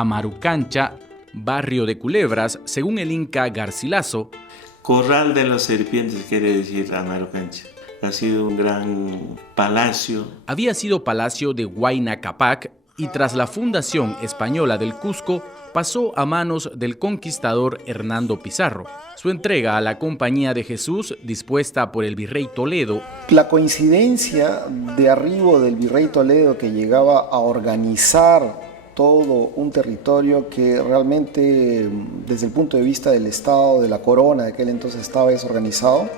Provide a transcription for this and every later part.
Amarucancha, barrio de culebras, según el Inca Garcilaso. Corral de las serpientes quiere decir Amarucancha. Ha sido un gran palacio. Había sido palacio de Huayna Cápac y tras la fundación española del Cusco pasó a manos del conquistador Hernando Pizarro. Su entrega a la Compañía de Jesús, dispuesta por el virrey Toledo. La coincidencia de arribo del virrey Toledo, que llegaba a organizar todo un territorio que realmente desde el punto de vista del Estado, de la corona de aquel entonces estaba desorganizado,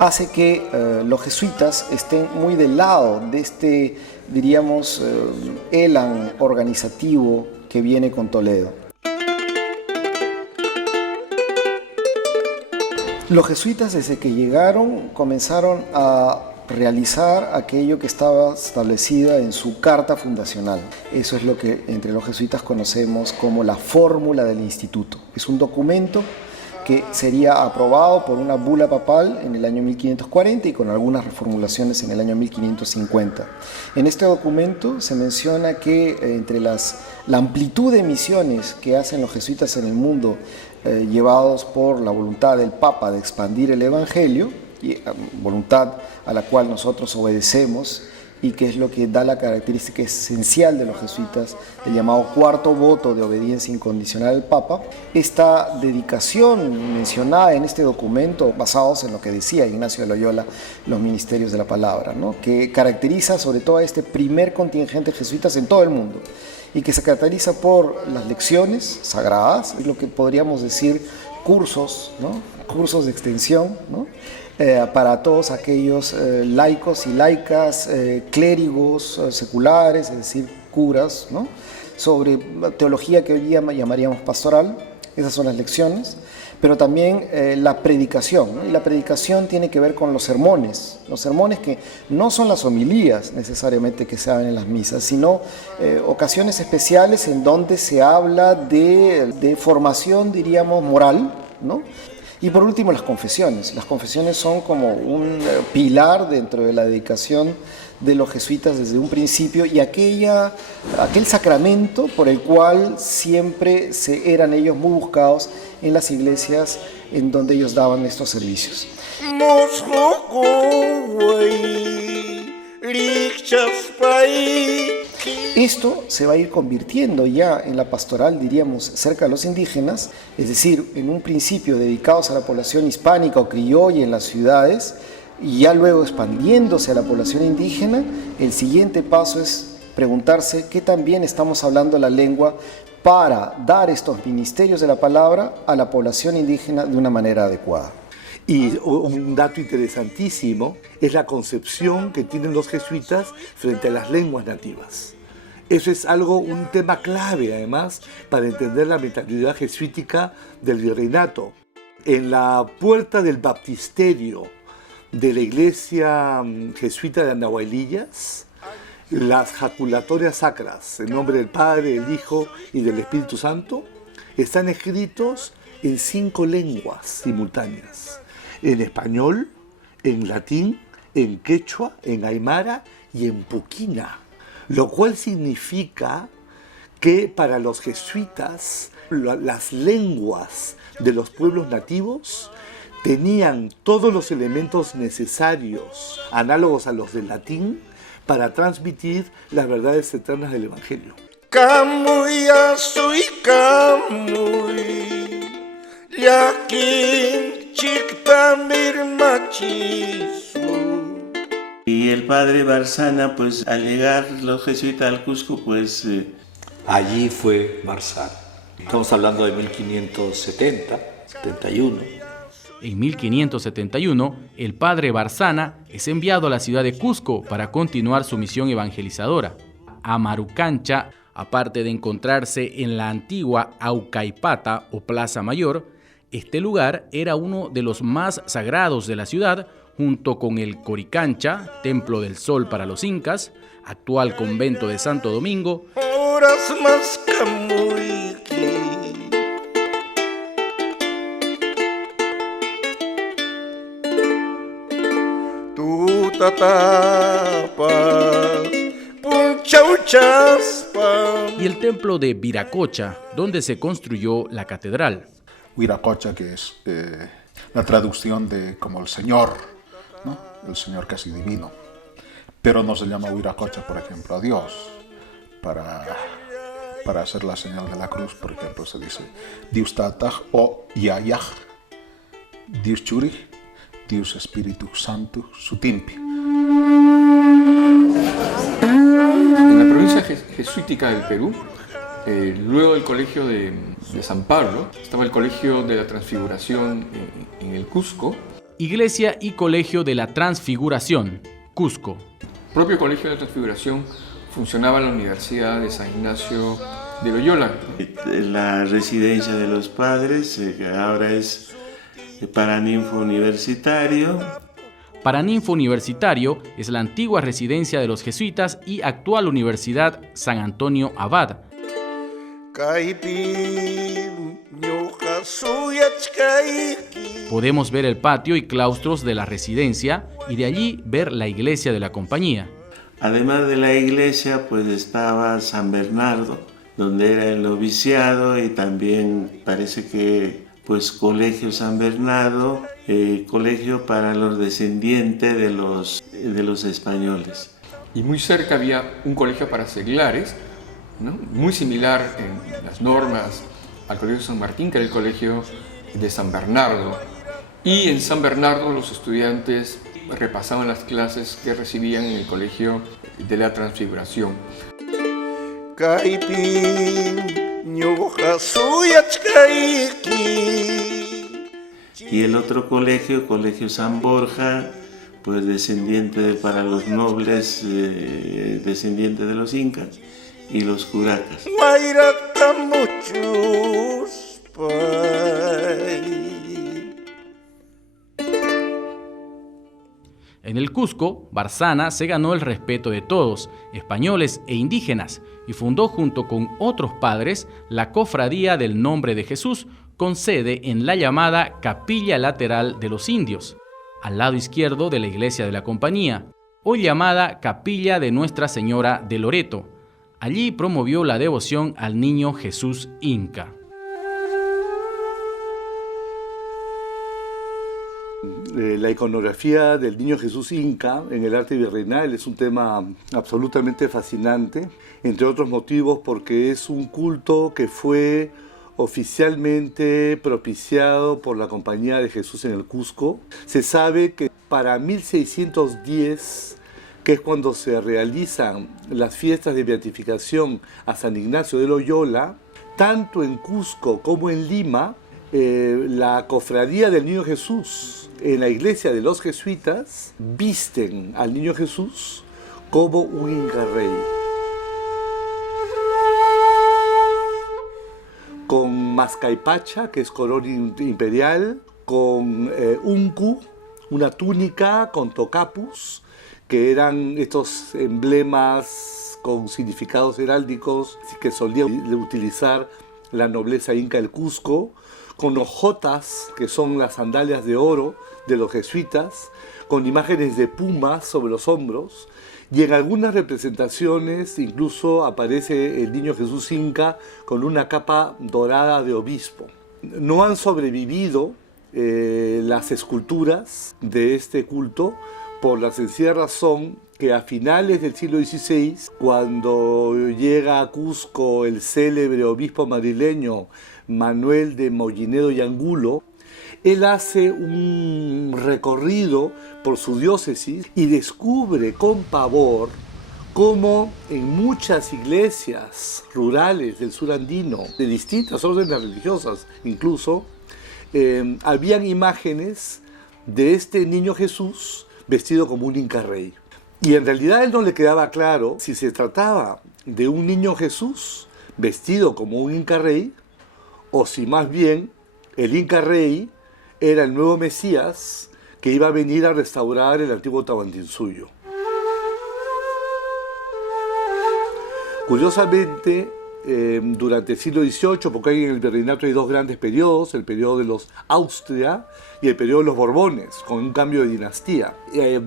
hace que los jesuitas estén muy del lado de este, diríamos, élan organizativo que viene con Toledo. Los jesuitas, desde que llegaron, comenzaron a realizar aquello que estaba establecida en su carta fundacional. Eso es lo que entre los jesuitas conocemos como la fórmula del instituto. Es un documento que sería aprobado por una bula papal en el año 1540 y con algunas reformulaciones en el año 1550. En este documento se menciona que entre la amplitud de misiones que hacen los jesuitas en el mundo, llevados por la voluntad del Papa de expandir el Evangelio, y voluntad a la cual nosotros obedecemos y que es lo que da la característica esencial de los jesuitas, el llamado cuarto voto de obediencia incondicional al Papa. Esta dedicación mencionada en este documento, basados en lo que decía Ignacio de Loyola, los ministerios de la palabra, ¿no?, que caracteriza sobre todo a este primer contingente de jesuitas en todo el mundo y que se caracteriza por las lecciones sagradas, lo que podríamos decir cursos, ¿no?, cursos de extensión, ¿no?, para todos aquellos laicos y laicas, clérigos seculares, es decir, curas, ¿no?, sobre teología que hoy día llamaríamos pastoral. Esas son las lecciones, pero también la predicación, ¿no? Y la predicación tiene que ver con los sermones que no son las homilías necesariamente que se hablan en las misas, sino ocasiones especiales en donde se habla de formación, diríamos, moral, ¿no? Y por último, las confesiones. Las confesiones son como un pilar dentro de la dedicación de los jesuitas desde un principio y aquel sacramento por el cual siempre eran ellos muy buscados en las iglesias en donde ellos daban estos servicios. Esto se va a ir convirtiendo ya en la pastoral, diríamos, cerca de los indígenas, es decir, en un principio dedicados a la población hispánica o criolla en las ciudades, y ya luego expandiéndose a la población indígena. El siguiente paso es preguntarse qué tan bien estamos hablando la lengua para dar estos ministerios de la palabra a la población indígena de una manera adecuada. Y un dato interesantísimo es la concepción que tienen los jesuitas frente a las lenguas nativas. Eso es un tema clave, además, para entender la mentalidad jesuítica del virreinato. En la puerta del baptisterio de la iglesia jesuita de Andahuaylillas, las jaculatorias sacras, en nombre del Padre, del Hijo y del Espíritu Santo, están escritos en 5 lenguas simultáneas: en español, en latín, en quechua, en aymara y en puquina. Lo cual significa que para los jesuitas las lenguas de los pueblos nativos tenían todos los elementos necesarios, análogos a los del latín, para transmitir las verdades eternas del Evangelio. Y el padre Barzana, pues al llegar los jesuitas al Cusco, pues... Allí fue Barzana. Estamos hablando de 1570, 71. En 1571, el padre Barzana es enviado a la ciudad de Cusco para continuar su misión evangelizadora. Amarucancha, aparte de encontrarse en la antigua Aucaipata o Plaza Mayor, este lugar era uno de los más sagrados de la ciudad, junto con el Coricancha, Templo del Sol para los incas, actual convento de Santo Domingo, y y el templo de Viracocha, donde se construyó la catedral. Viracocha, que es la traducción de como el Señor, ¿no? El Señor casi divino. Pero no se llama Viracocha, por ejemplo, a Dios. Para hacer la señal de la cruz, por ejemplo, se dice Dios Tataj o Yayaj, Dios Churi, Dios Espíritu Santo, Sutimpi. En la provincia jesuítica del Perú, luego del colegio de San Pablo, estaba el colegio de la Transfiguración en el Cusco. Iglesia y Colegio de la Transfiguración, Cusco. Propio colegio de la Transfiguración funcionaba la Universidad de San Ignacio de Loyola. La residencia de los padres, que ahora es Paraninfo Universitario. Paraninfo Universitario es la antigua residencia de los jesuitas y actual Universidad San Antonio Abad. Podemos ver el patio y claustros de la residencia y de allí ver la iglesia de la compañía. Además de la iglesia, pues estaba San Bernardo, donde era el noviciado, y también parece que pues Colegio San Bernardo, colegio para los descendientes de los españoles. Y muy cerca había un colegio para seglares, ¿no? Muy similar en las normas al Colegio San Martín, que era el colegio de San Bernardo. Y en San Bernardo los estudiantes repasaban las clases que recibían en el Colegio de la Transfiguración. Y el otro colegio, Colegio San Borja, pues descendiente para los nobles, descendientes de los incas y los curacas. En el Cusco, Barzana se ganó el respeto de todos, españoles e indígenas, y fundó junto con otros padres la Cofradía del Nombre de Jesús, con sede en la llamada Capilla Lateral de los Indios, al lado izquierdo de la iglesia de la compañía, hoy llamada Capilla de Nuestra Señora de Loreto. Allí promovió la devoción al Niño Jesús Inca. La iconografía del Niño Jesús Inca en el arte virreinal es un tema absolutamente fascinante, entre otros motivos porque es un culto que fue oficialmente propiciado por la Compañía de Jesús en el Cusco. Se sabe que para 1610, que es cuando se realizan las fiestas de beatificación a San Ignacio de Loyola, tanto en Cusco como en Lima, la cofradía del Niño Jesús en la iglesia de los jesuitas visten al Niño Jesús como un Inca rey. Con mascaipacha, que es corona imperial, con uncu, una túnica con tocapus, que eran estos emblemas con significados heráldicos que solía utilizar la nobleza inca del Cusco, con hojotas, que son las sandalias de oro de los jesuitas, con imágenes de pumas sobre los hombros, y en algunas representaciones incluso aparece el Niño Jesús Inca con una capa dorada de obispo. No han sobrevivido las esculturas de este culto por la sencilla razón que a finales del siglo XVI, cuando llega a Cusco el célebre obispo madrileño Manuel de Mollinedo y Angulo, él hace un recorrido por su diócesis y descubre con pavor cómo en muchas iglesias rurales del sur andino, de distintas órdenes religiosas incluso, habían imágenes de este Niño Jesús vestido como un Inca rey. Y en realidad a él no le quedaba claro si se trataba de un Niño Jesús vestido como un Inca rey, o si más bien el Inca rey era el nuevo Mesías que iba a venir a restaurar el antiguo Tahuantinsuyo. Curiosamente, durante el siglo XVIII, porque en el virreinato hay dos grandes periodos, el periodo de los Austria y el periodo de los Borbones, con un cambio de dinastía.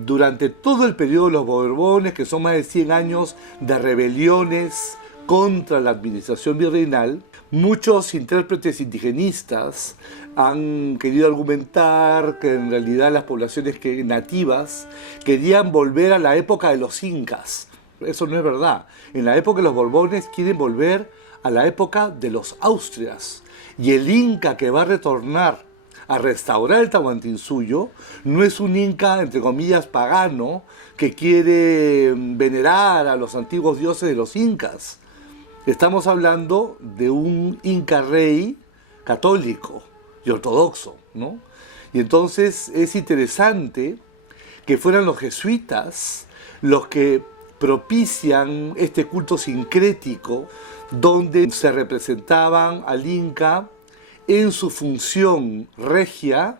Durante todo el periodo de los Borbones, que son más de 100 años de rebeliones contra la administración virreinal, muchos intérpretes indigenistas han querido argumentar que en realidad las poblaciones nativas querían volver a la época de los incas. Eso no es verdad. En la época de los Borbones quieren volver a la época de los Austrias. Y el inca que va a retornar a restaurar el Tahuantinsuyo no es un inca, entre comillas, pagano, que quiere venerar a los antiguos dioses de los incas. Estamos hablando de un inca rey católico y ortodoxo, ¿no? Y entonces es interesante que fueran los jesuitas los que propician este culto sincrético donde se representaban al inca en su función regia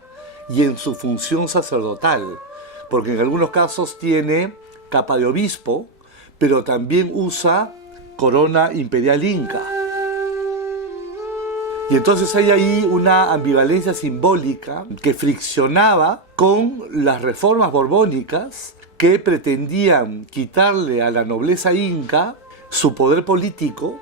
y en su función sacerdotal, porque en algunos casos tiene capa de obispo, pero también usa corona imperial inca. Y entonces hay ahí una ambivalencia simbólica que friccionaba con las reformas borbónicas que pretendían quitarle a la nobleza inca su poder político,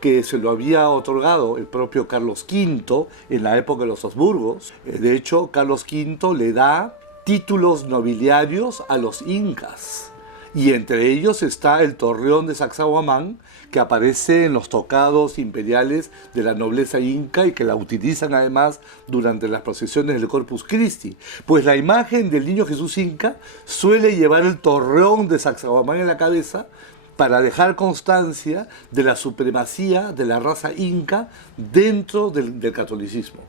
que se lo había otorgado el propio Carlos V en la época de los Habsburgos. De hecho, Carlos V le da títulos nobiliarios a los incas. Y entre ellos está el torreón de Sacsayhuamán, que aparece en los tocados imperiales de la nobleza inca y que la utilizan además durante las procesiones del Corpus Christi. Pues la imagen del niño Jesús inca suele llevar el torreón de Sacsayhuamán en la cabeza para dejar constancia de la supremacía de la raza inca dentro del catolicismo.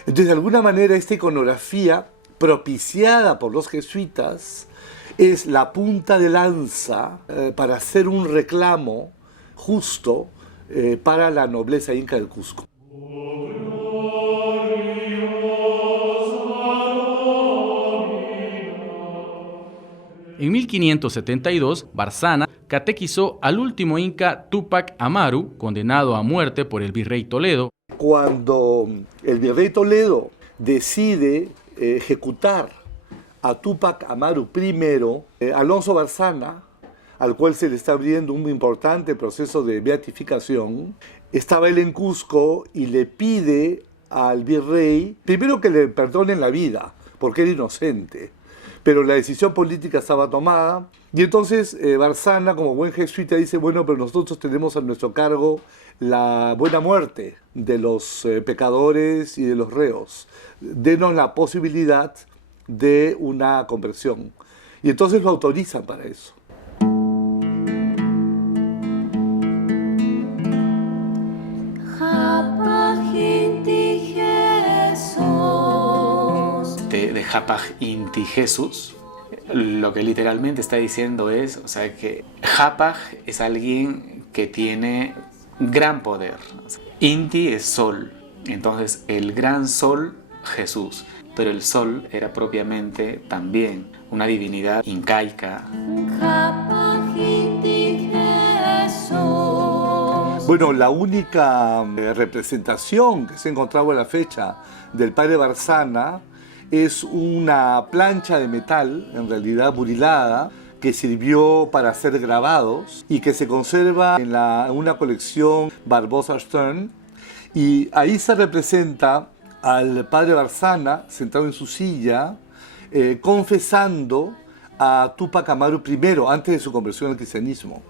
Entonces, de alguna manera, esta iconografía propiciada por los jesuitas es la punta de lanza para hacer un reclamo justo para la nobleza inca del Cusco. En 1572, Barzana catequizó al último inca Túpac Amaru, condenado a muerte por el virrey Toledo. Cuando el virrey Toledo decide ejecutar a Túpac Amaru I, Alonso Barzana, al cual se le está abriendo un importante proceso de beatificación, estaba él en Cusco y le pide al virrey, primero que le perdonen la vida, porque era inocente, pero la decisión política estaba tomada, y entonces Barzana, como buen jesuita, dice, bueno, pero nosotros tenemos a nuestro cargo la buena muerte de los pecadores y de los reos. Denos la posibilidad de una conversión. Y entonces lo autorizan para eso. De Japaj Inti Jesús, lo que literalmente está diciendo es, o sea, que Japaj es alguien que tiene gran poder. Inti es sol, entonces el gran sol Jesús, pero el sol era propiamente también una divinidad incaica. Bueno, la única representación que se encontraba a la fecha del padre Barzana es una plancha de metal, en realidad burilada, que sirvió para hacer grabados y que se conserva en una colección Barbosa Stern. Y ahí se representa al padre Barzana sentado en su silla, confesando a Túpac Amaru I, antes de su conversión al cristianismo.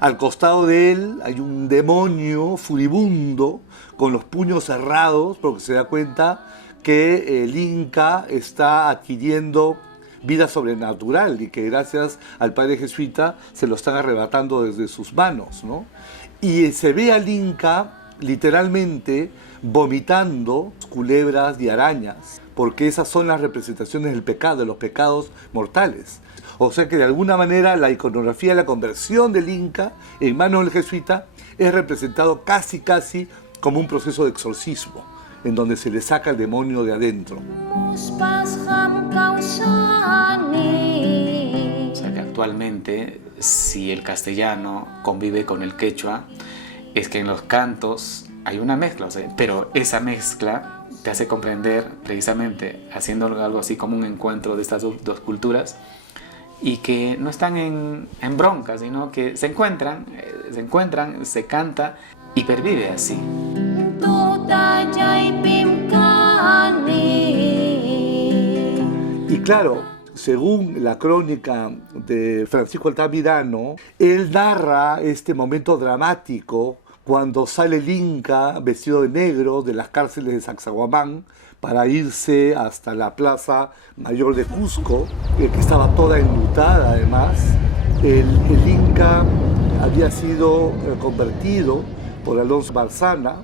Al costado de él hay un demonio furibundo con los puños cerrados, porque se da cuenta que el inca está adquiriendo vida sobrenatural y que gracias al padre jesuita se lo están arrebatando desde sus manos, ¿no? Y se ve al inca literalmente vomitando culebras y arañas, porque esas son las representaciones del pecado, de los pecados mortales. O sea que de alguna manera la iconografía de la conversión del inca en manos del jesuita es representado casi como un proceso de exorcismo, en donde se le saca el demonio de adentro. O sea que actualmente, si el castellano convive con el quechua, es que en los cantos hay una mezcla, o sea, pero esa mezcla te hace comprender, precisamente haciendo algo así como un encuentro de estas dos culturas, y que no están en bronca, sino que se encuentran, se canta y pervive así. Y claro, según la crónica de Francisco Altamirano, él narra este momento dramático cuando sale el Inca vestido de negro de las cárceles de Sacsayhuamán para irse hasta la Plaza Mayor de Cusco, que estaba toda enlutada además. El Inca había sido convertido por Alonso Barzana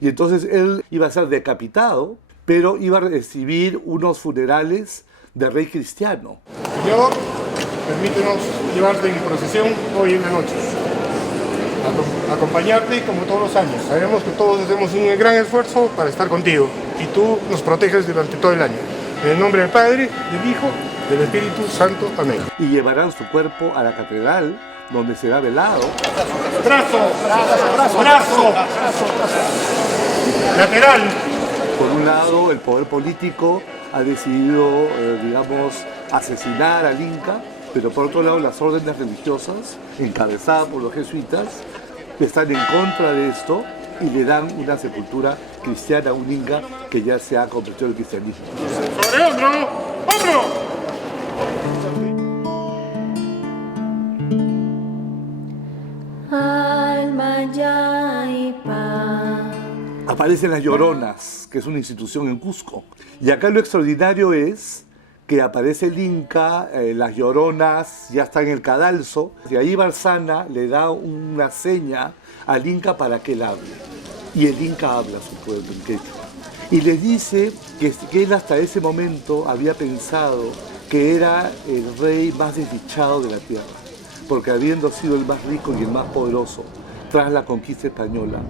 y entonces él iba a ser decapitado, pero iba a recibir unos funerales de rey cristiano. Señor, permítenos llevarte en procesión hoy en la noche. Acompañarte como todos los años. Sabemos que todos hacemos un gran esfuerzo para estar contigo y tú nos proteges durante todo el año. En el nombre del Padre, del Hijo, del Espíritu Santo. Amén. Y llevarán su cuerpo a la catedral, donde será velado. ¡Brazo! ¡Brazo! ¡Lateral! Por un lado, el poder político ha decidido, asesinar al Inca, pero por otro lado, las órdenes religiosas, encabezadas por los jesuitas, están en contra de esto y le dan una sepultura cristiana a un Inca que ya se ha convertido al cristianismo. ¡Sobre hombro! ¡Hombro! Aparecen las Lloronas, que es una institución en Cusco. Y acá lo extraordinario es que aparece el Inca, las Lloronas ya están en el cadalso, y ahí Barzana le da una seña al Inca para que él hable. Y el Inca habla a su pueblo en quechua. Y les dice que él hasta ese momento había pensado que era el rey más desdichado de la tierra, porque habiendo sido el más rico y el más poderoso tras la conquista española,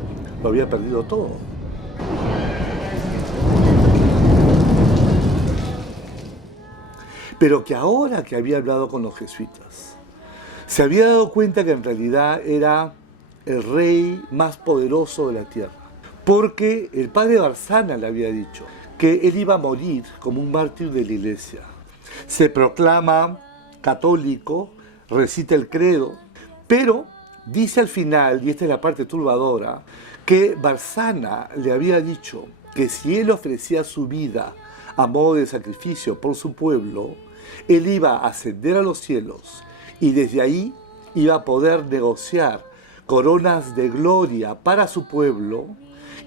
lo había perdido todo. Pero que ahora que había hablado con los jesuitas, se había dado cuenta que en realidad era el rey más poderoso de la tierra. Porque el padre Barzana le había dicho que él iba a morir como un mártir de la iglesia. Se proclama católico, recita el credo, pero dice al final, y esta es la parte turbadora, que Barzana le había dicho que si él ofrecía su vida a modo de sacrificio por su pueblo, él iba a ascender a los cielos y desde ahí iba a poder negociar coronas de gloria para su pueblo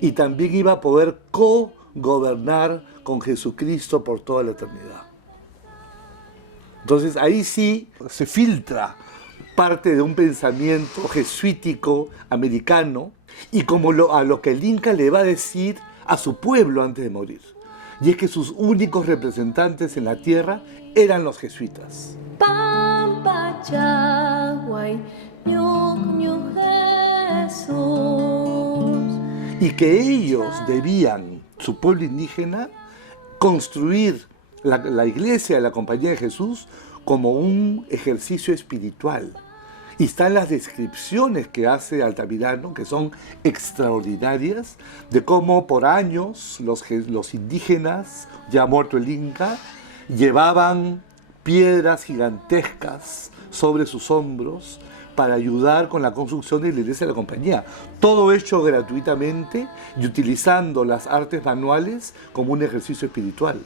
y también iba a poder co-gobernar con Jesucristo por toda la eternidad. Entonces ahí sí se filtra parte de un pensamiento jesuítico americano y como a lo que el Inca le va a decir a su pueblo antes de morir. Y es que sus únicos representantes en la tierra eran los jesuitas. Y que ellos debían, su pueblo indígena, construir la iglesia de la Compañía de Jesús como un ejercicio espiritual. Y están las descripciones que hace Altamirano, que son extraordinarias, de cómo por años los indígenas, ya muerto el Inca, llevaban piedras gigantescas sobre sus hombros para ayudar con la construcción de la iglesia de la Compañía. Todo hecho gratuitamente y utilizando las artes manuales como un ejercicio espiritual.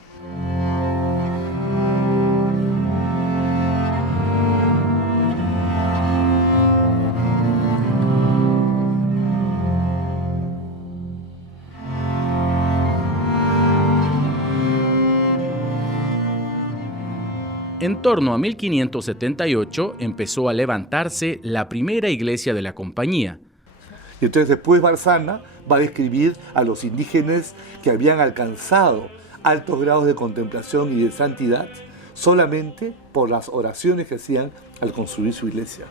En torno a 1578 empezó a levantarse la primera iglesia de la Compañía. Y entonces después Barzana va a describir a los indígenas que habían alcanzado altos grados de contemplación y de santidad solamente por las oraciones que hacían al construir su iglesia.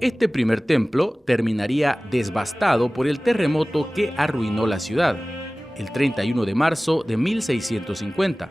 Este primer templo terminaría devastado por el terremoto que arruinó la ciudad, el 31 de marzo de 1650.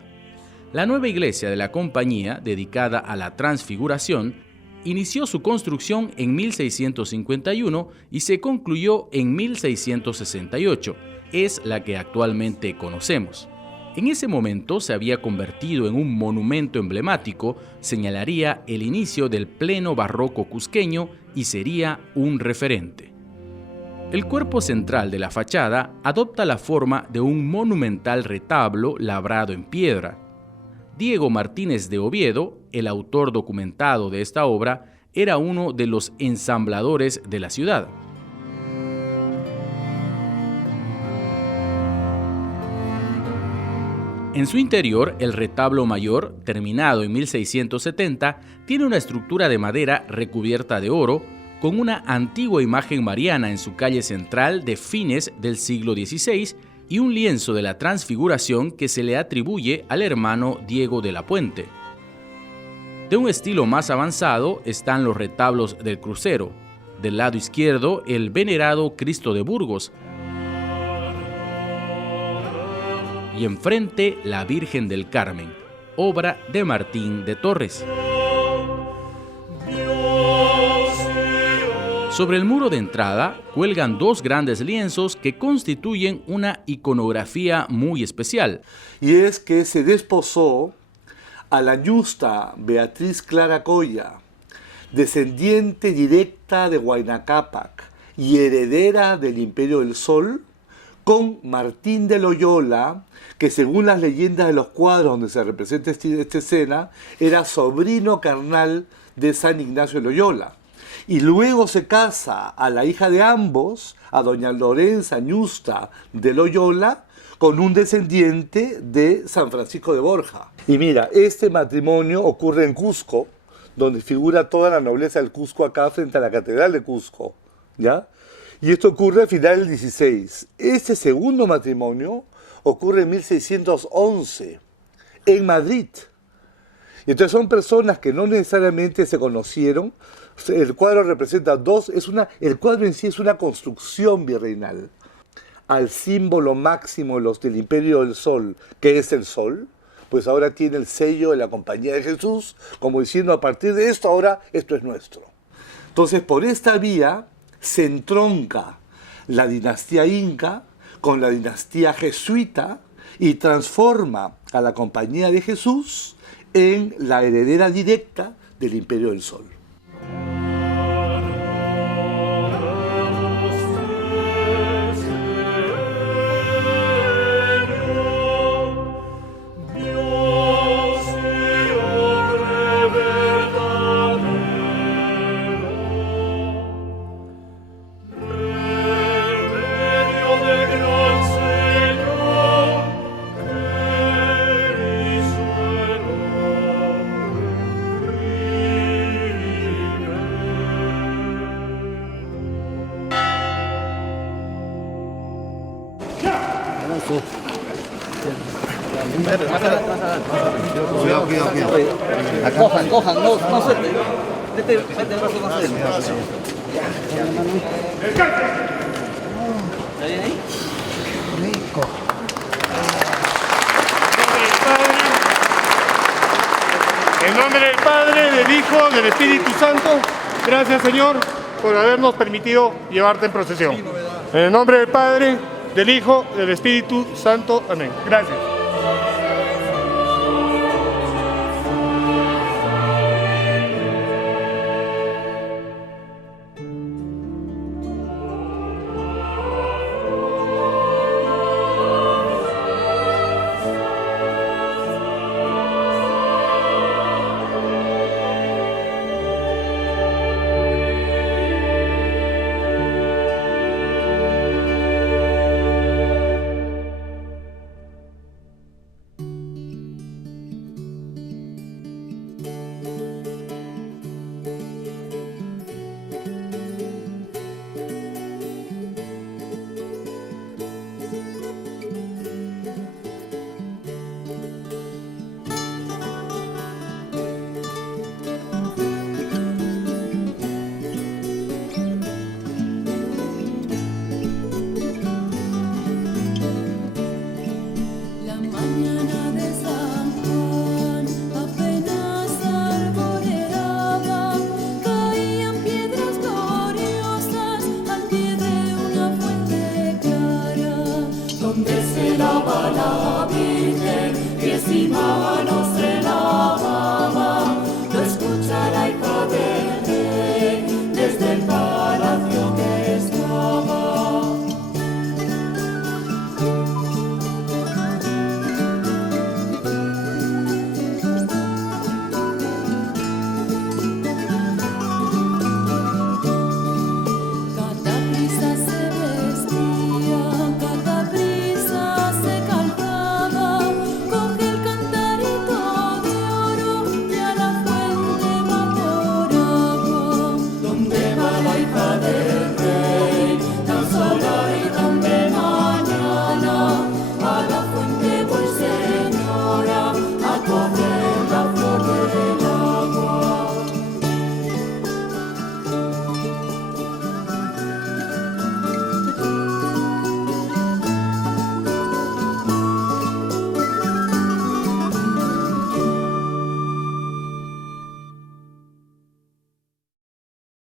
La nueva iglesia de la Compañía, dedicada a la Transfiguración, inició su construcción en 1651 y se concluyó en 1668. Es la que actualmente conocemos. En ese momento se había convertido en un monumento emblemático, señalaría el inicio del pleno barroco cusqueño y sería un referente. El cuerpo central de la fachada adopta la forma de un monumental retablo labrado en piedra. Diego Martínez de Oviedo, el autor documentado de esta obra, era uno de los ensambladores de la ciudad. En su interior, el retablo mayor, terminado en 1670, tiene una estructura de madera recubierta de oro, con una antigua imagen mariana en su calle central de fines del siglo XVI y un lienzo de la Transfiguración que se le atribuye al hermano Diego de la Puente. De un estilo más avanzado están los retablos del crucero. Del lado izquierdo, el venerado Cristo de Burgos, y enfrente la Virgen del Carmen, obra de Martín de Torres. Sobre el muro de entrada cuelgan dos grandes lienzos que constituyen una iconografía muy especial. Y es que se desposó a la ñusta Beatriz Clara Coya, descendiente directa de Huayna Cápac y heredera del Imperio del Sol, con Martín de Loyola, que según las leyendas de los cuadros donde se representa esta escena, era sobrino carnal de San Ignacio de Loyola. Y luego se casa a la hija de ambos, a doña Lorenza Ñusta de Loyola, con un descendiente de San Francisco de Borja. Y mira, este matrimonio ocurre en Cusco, donde figura toda la nobleza del Cusco acá frente a la Catedral de Cusco, ¿ya? Y esto ocurre a final del XVI. Este segundo matrimonio ocurre en 1611, en Madrid. Y entonces son personas que no necesariamente se conocieron. El cuadro representa el cuadro en sí es una construcción virreinal al símbolo máximo del Imperio del Sol, que es el Sol, pues ahora tiene el sello de la Compañía de Jesús, como diciendo, a partir de esto, ahora esto es nuestro. Entonces, por esta vía se entronca la dinastía inca con la dinastía jesuita y transforma a la Compañía de Jesús en la heredera directa del Imperio del Sol. Cojan, no suelte. Vete el brazo más cerca. ¿Está bien ahí? Rico. En nombre del Padre, del Hijo, del Espíritu Santo, gracias Señor por habernos permitido llevarte en procesión. En el nombre del Padre, del Hijo, del Espíritu Santo. Amén. Gracias.